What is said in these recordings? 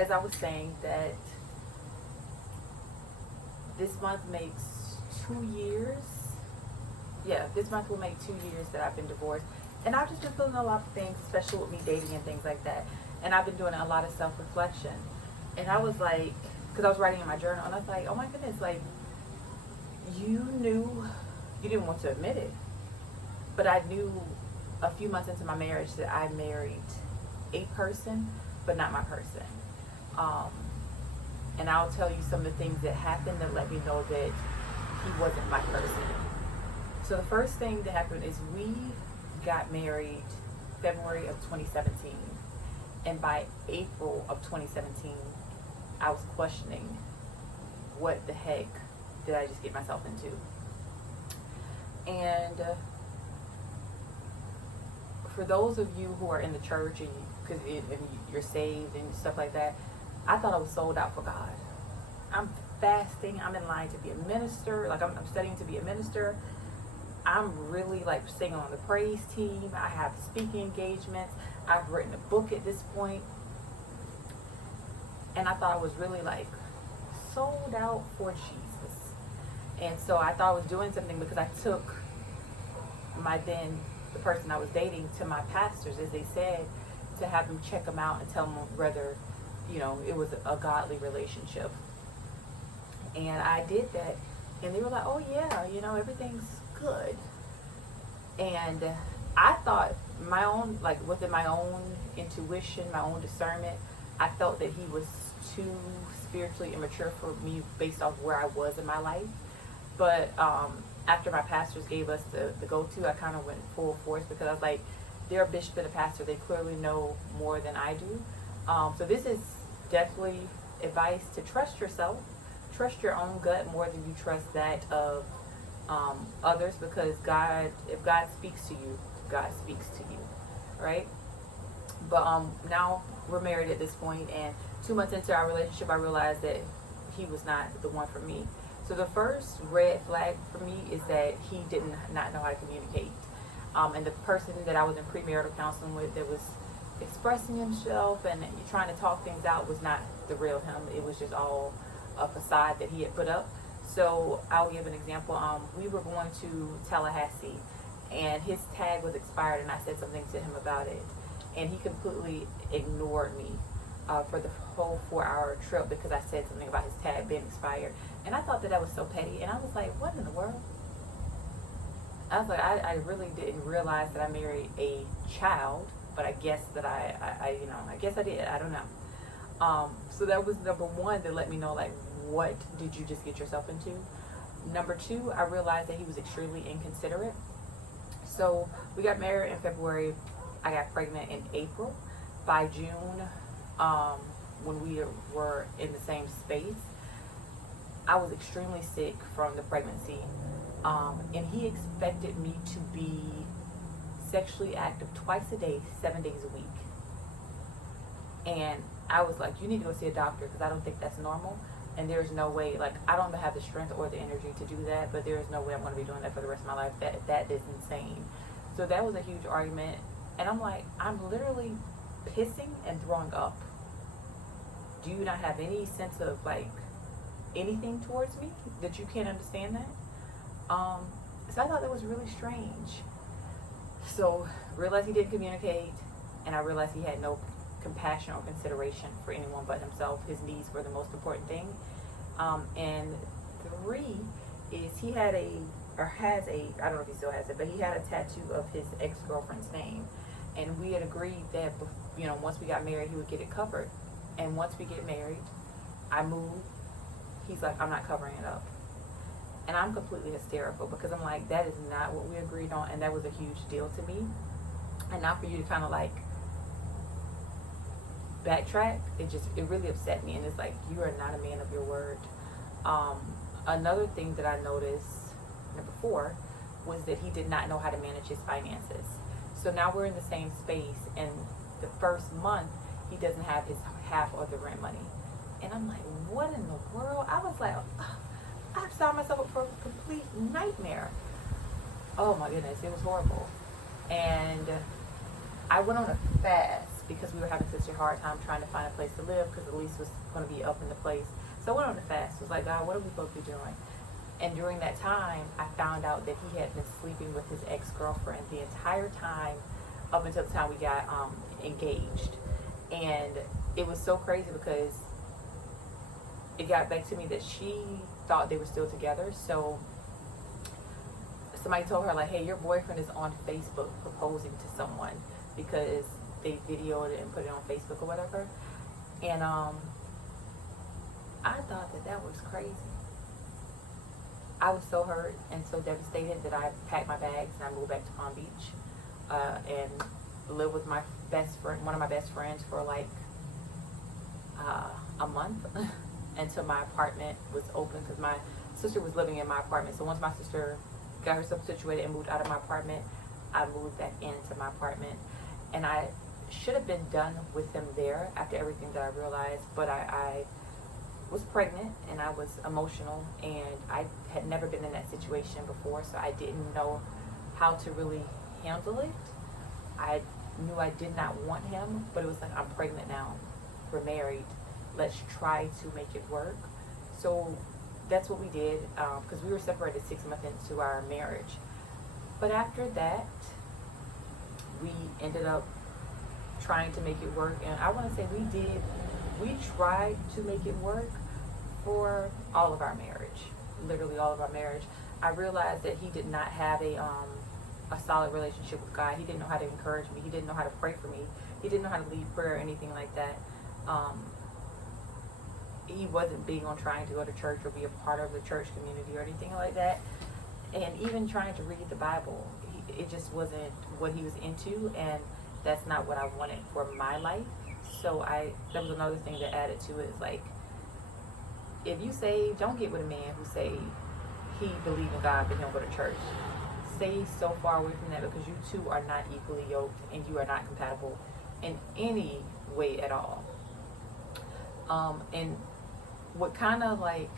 as I was saying, that this month makes 2 years. Yeah, this month will make 2 years that I've been divorced. And I've just been feeling a lot of things, especially with me dating and things like that. And I've been doing a lot of self reflection. And I was like, because I was writing in my journal, and I was like, oh my goodness, like, you knew, you didn't want to admit it, but I knew a few months into my marriage that I married a person, but not my person. Um, and I'll tell you some of the things that happened that let me know that he wasn't my person. So the first thing that happened is we got married February of 2017, and by April of 2017, I was questioning, what the heck did I just get myself into? And for those of you who are in the church and you're saved and stuff like that, I thought I was sold out for God. I'm fasting. I'm in line to be a minister. Like I'm studying to be a minister. I'm really like singing on the praise team. I have speaking engagements. I've written a book at this point. And I thought I was really like sold out for Jesus. And so I thought I was doing something because I took the person I was dating to my pastors, as they said, to have them check them out and tell them whether, it was a godly relationship. And I did that. And they were like, oh yeah, everything's good. And I thought within my own intuition, my own discernment, I felt that he was too spiritually immature for me based off where I was in my life. But after my pastors gave us the go-to, I kind of went full force because I was like, they're a bishop and a pastor. They clearly know more than I do. So this is definitely advice to trust yourself. Trust your own gut more than you trust that of others, because if God speaks to you, God speaks to you, right? But now we're married at this point, and 2 months into our relationship, I realized that he was not the one for me. So the first red flag for me is that he did not know how to communicate. And the person that I was in premarital counseling with that was expressing himself and trying to talk things out was not the real him. It was just all a facade that he had put up. So I'll give an example. We were going to Tallahassee, and his tag was expired, and I said something to him about it. And he completely ignored me for the whole 4-hour trip because I said something about his tag being expired. And I thought that was so petty. And I was like, what in the world? I was like, I really didn't realize that I married a child, but I guess that I guess I did. I don't know. So that was number one that let me know, like, what did you just get yourself into? Number two, I realized that he was extremely inconsiderate. So we got married in February. I got pregnant in April. By June, when we were in the same space, I was extremely sick from the pregnancy. And he expected me to be sexually active twice a day, 7 days a week. And I was like, you need to go see a doctor because I don't think that's normal. And there's no way, like, I don't have the strength or the energy to do that, but there's no way I'm going to be doing that for the rest of my life. That is insane. So that was a huge argument. And I'm like, I'm literally pissing and throwing up. Do you not have any sense of, like, anything towards me that you can't understand that? So I thought that was really strange. So realized he didn't communicate, and I realized he had no compassion or consideration for anyone but himself. His needs were the most important thing. And three is he had has a, I don't know if he still has it, but he had a tattoo of his ex-girlfriend's name. And we had agreed that, once we got married, he would get it covered. And once we get married, I moved. He's like, I'm not covering it up. And I'm completely hysterical because I'm like, that is not what we agreed on. And that was a huge deal to me. And now for you to kind of like backtrack, it really upset me. And it's like, you are not a man of your word. Another thing that I noticed, number 4, was that he did not know how to manage his finances. So now we're in the same space, and the first month he doesn't have his half of the rent money. And I'm like, what in the world? I was like, I signed myself up for a complete nightmare. Oh my goodness, it was horrible. And I went on a fast because we were having such a hard time trying to find a place to live because the lease was going to be up in the place. So I went on a fast. I was like, God, what are we supposed to be doing? And during that time, I found out that he had been sleeping with his ex-girlfriend the entire time up until the time we got engaged. And it was so crazy because it got back to me that she thought they were still together. So somebody told her, like, hey, your boyfriend is on Facebook proposing to someone because they videoed it and put it on Facebook or whatever. And I thought that was crazy. I was so hurt and so devastated that I packed my bags and I moved back to Palm Beach and lived with my best friend, one of my best friends, for like a month until my apartment was open, because my sister was living in my apartment. So once my sister got herself situated and moved out of my apartment, I moved back into my apartment. And I should have been done with them there after everything that I realized, but I was pregnant and I was emotional, and I had never been in that situation before, so I didn't know how to really handle it. I knew I did not want him, but it was like, I'm pregnant now, we're married, let's try to make it work. So that's what we did, because we were separated 6 months into our marriage. But after that, we ended up trying to make it work, and I want to say we tried to make it work for all of our marriage, literally all of our marriage. I realized that he did not have a solid relationship with God. He didn't know how to encourage me. He didn't know how to pray for me. He didn't know how to lead prayer or anything like that. He wasn't big on trying to go to church or be a part of the church community or anything like that. And even trying to read the Bible, it just wasn't what he was into, and that's not what I wanted for my life. So that was another thing that added to it, is like, if you say, don't get with a man who say he believe in God but he don't go to church. Stay so far away from that, because you two are not equally yoked and you are not compatible in any way at all. And what kind of like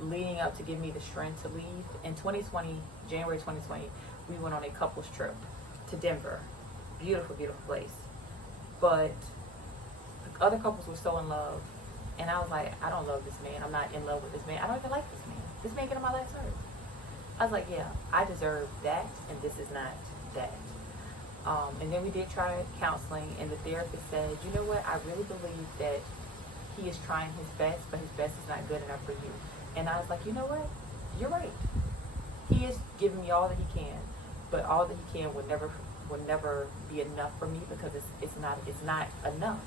leading up to give me the strength to leave, in 2020, January 2020, we went on a couples trip to Denver. Beautiful, beautiful place. But the other couples were so in love, and I was like, I don't love this man. I'm not in love with this man. I don't even like this man. This man get on my last nerve. I was like, yeah, I deserve that, and this is not that. And then we did try counseling, and the therapist said, you know what, I really believe that he is trying his best, but his best is not good enough for you. And I was like, you know what, you're right. He is giving me all that he can, but all that he can will never be enough for me, because it's not enough.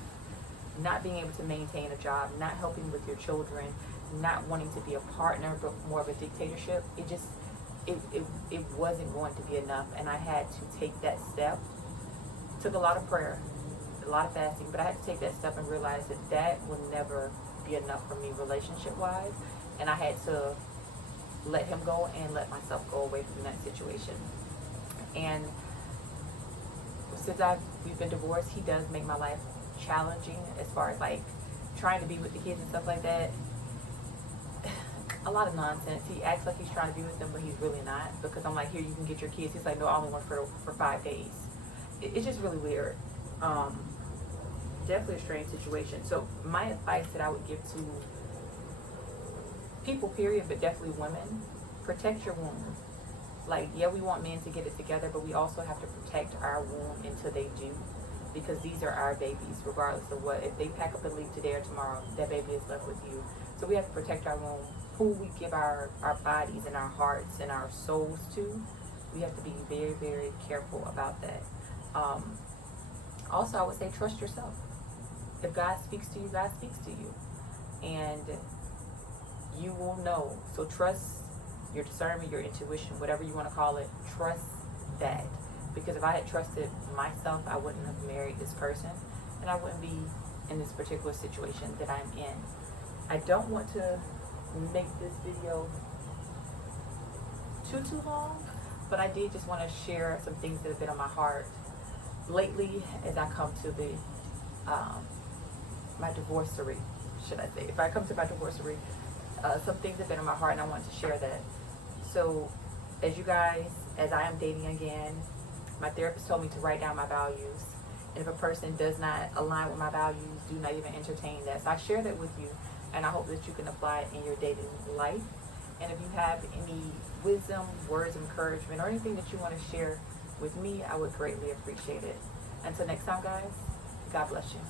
Not being able to maintain a job, not helping with your children, not wanting to be a partner, but more of a dictatorship. It wasn't going to be enough, and I had to take that step. It took a lot of prayer, a lot of fasting, but I had to take that step and realize that will never be enough for me relationship-wise, and I had to let him go and let myself go away from that situation. And since we've been divorced, he does make my life challenging as far as like trying to be with the kids and stuff like that. A lot of nonsense. He acts like he's trying to be with them, but he's really not, because I'm like, here, you can get your kids. He's like, no, I only want for 5 days. It's just really weird. Definitely a strange situation. So my advice that I would give to people, period, but definitely women, protect your womb. Like, yeah, we want men to get it together, but we also have to protect our womb until they do, because these are our babies, regardless of what. If they pack up and leave today or tomorrow, that baby is left with you. So we have to protect our womb. Who we give our bodies and our hearts and our souls to, we have to be very, very careful about that. Also, I would say, trust yourself. If God speaks to you, God speaks to you. And you will know. So trust your discernment, your intuition, whatever you want to call it. Trust that. Because if I had trusted myself, I wouldn't have married this person, and I wouldn't be in this particular situation that I'm in. I don't want to make this video too long, but I did just want to share some things that have been on my heart lately as I come to the my divorcery, should I say. If I come to my divorcery, some things have been on my heart, and I wanted to share that. So as I am dating again, my therapist told me to write down my values, If a person does not align with my values, do not even entertain that. So I share that with you, and I hope that you can apply it in your dating life. And if you have any wisdom, words of encouragement, or anything that you want to share with me, I would greatly appreciate it. Until next time, guys, God bless you.